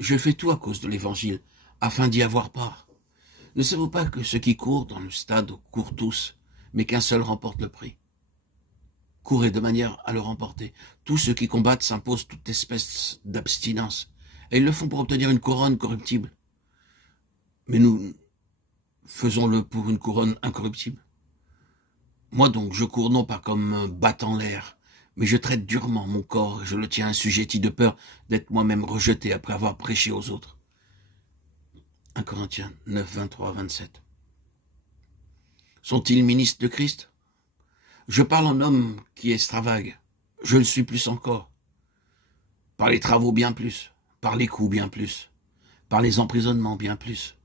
Je fais tout à cause de l'Évangile, afin d'y avoir part. Ne savez-vous pas que ceux qui courent dans le stade courent tous, mais qu'un seul remporte le prix? Courez de manière à le remporter. Tous ceux qui combattent s'imposent toute espèce d'abstinence, et ils le font pour obtenir une couronne corruptible. Mais nous faisons-le pour une couronne incorruptible. Moi donc, je cours non pas comme battant l'air, mais je traite durement mon corps et je le tiens assujetti de peur d'être moi-même rejeté après avoir prêché aux autres. 1 Corinthiens 9, 23, 27. Sont-ils ministres de Christ? Je parle en homme qui extravague. Je le suis plus encore. Par les travaux bien plus, par les coups bien plus, par les emprisonnements bien plus.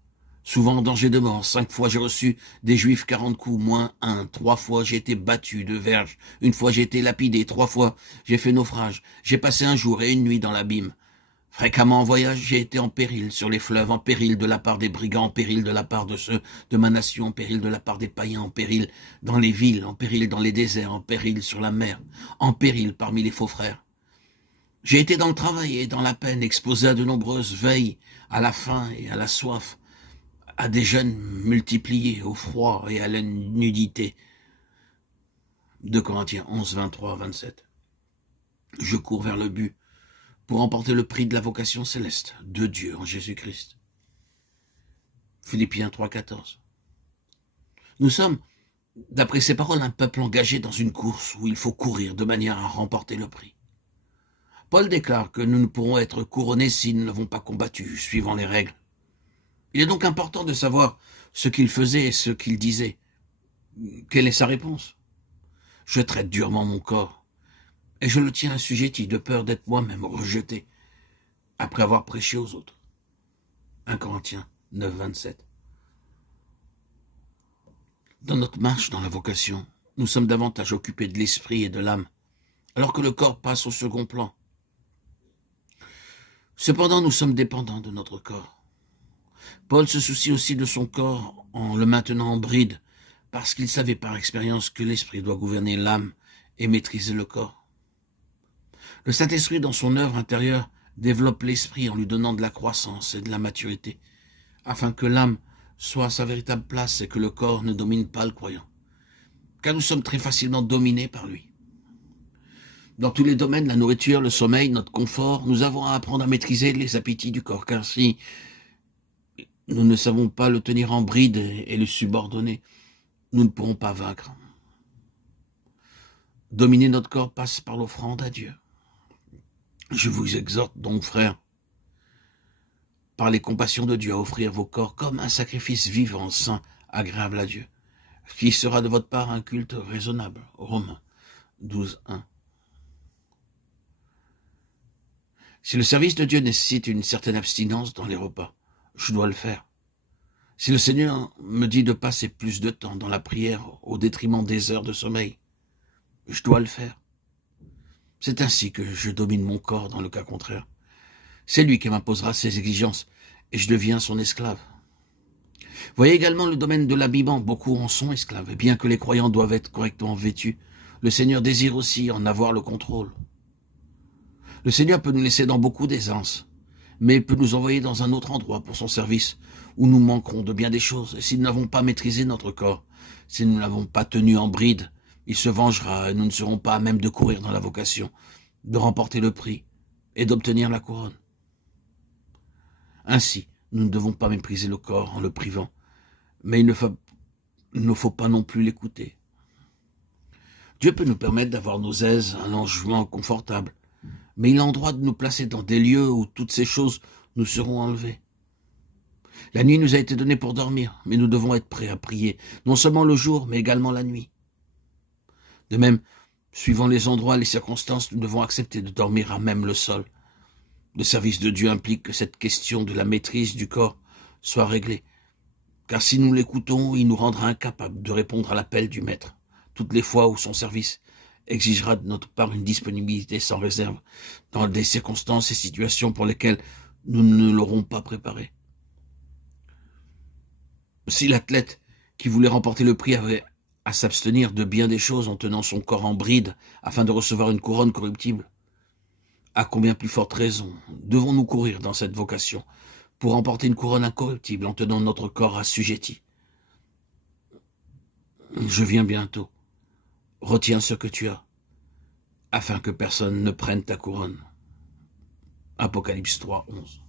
Souvent en danger de mort, 5 fois j'ai reçu des Juifs 40 coups, moins 1. 3 fois j'ai été battu de verge. 1 fois j'ai été lapidé. 3 fois j'ai fait naufrage. J'ai passé un jour et une nuit dans l'abîme. Fréquemment en voyage, j'ai été en péril sur les fleuves, en péril de la part des brigands, en péril de la part de ceux de ma nation, en péril de la part des païens, en péril dans les villes, en péril dans les déserts, en péril sur la mer, en péril parmi les faux frères. J'ai été dans le travail et dans la peine, exposé à de nombreuses veilles, à la faim et à la soif, à des jeûnes multipliés, au froid et à la nudité. 2 Corinthiens 11, 23, 27. Je cours vers le but, pour remporter le prix de la vocation céleste de Dieu en Jésus-Christ. Philippiens 3, 14. Nous sommes, d'après ces paroles, un peuple engagé dans une course où il faut courir de manière à remporter le prix. Paul déclare que nous ne pourrons être couronnés si nous n'avons pas combattu, suivant les règles. Il est donc important de savoir ce qu'il faisait et ce qu'il disait. Quelle est sa réponse? Je traite durement mon corps, et je le tiens assujetti de peur d'être moi-même rejeté, après avoir prêché aux autres. 1 Corinthiens 9, 27. Dans notre marche dans la vocation, nous sommes davantage occupés de l'esprit et de l'âme, alors que le corps passe au second plan. Cependant, nous sommes dépendants de notre corps. Paul se soucie aussi de son corps en le maintenant en bride, parce qu'il savait par expérience que l'esprit doit gouverner l'âme et maîtriser le corps. Le Saint-Esprit, dans son œuvre intérieure, développe l'esprit en lui donnant de la croissance et de la maturité, afin que l'âme soit à sa véritable place et que le corps ne domine pas le croyant. Car nous sommes très facilement dominés par lui. Dans tous les domaines, la nourriture, le sommeil, notre confort, nous avons à apprendre à maîtriser les appétits du corps, car si nous ne savons pas le tenir en bride et le subordonner, nous ne pourrons pas vaincre. Dominer notre corps passe par l'offrande à Dieu. Je vous exhorte donc, frères, par les compassions de Dieu, à offrir vos corps comme un sacrifice vivant, saint, agréable à Dieu, qui sera de votre part un culte raisonnable. Romains 12, 1. Si le service de Dieu nécessite une certaine abstinence dans les repas, je dois le faire. Si le Seigneur me dit de passer plus de temps dans la prière au détriment des heures de sommeil, je dois le faire. C'est ainsi que je domine mon corps dans le cas contraire. C'est lui qui m'imposera ses exigences et je deviens son esclave. Voyez également le domaine de l'habillement. Beaucoup en sont esclaves. Et bien que les croyants doivent être correctement vêtus, le Seigneur désire aussi en avoir le contrôle. Le Seigneur peut nous laisser dans beaucoup d'aisance, mais peut nous envoyer dans un autre endroit pour son service, où nous manquerons de bien des choses. Et si nous n'avons pas maîtrisé notre corps, si nous ne l'avons pas tenu en bride, il se vengera et nous ne serons pas à même de courir dans la vocation, de remporter le prix et d'obtenir la couronne. Ainsi, nous ne devons pas mépriser le corps en le privant, mais il ne faut pas non plus l'écouter. Dieu peut nous permettre d'avoir nos aises, un logement confortable, mais il a en droit de nous placer dans des lieux où toutes ces choses nous seront enlevées. La nuit nous a été donnée pour dormir, mais nous devons être prêts à prier, non seulement le jour, mais également la nuit. De même, suivant les endroits et les circonstances, nous devons accepter de dormir à même le sol. Le service de Dieu implique que cette question de la maîtrise du corps soit réglée, car si nous l'écoutons, il nous rendra incapables de répondre à l'appel du Maître, toutes les fois où son service exigera de notre part une disponibilité sans réserve, dans des circonstances et situations pour lesquelles nous ne l'aurons pas préparé. Si l'athlète qui voulait remporter le prix avait à s'abstenir de bien des choses en tenant son corps en bride afin de recevoir une couronne corruptible, À combien plus forte raison devons-nous courir dans cette vocation pour remporter une couronne incorruptible en tenant notre corps assujetti. Je viens bientôt. Retiens ce que tu as, afin que personne ne prenne ta couronne. Apocalypse 3, 11.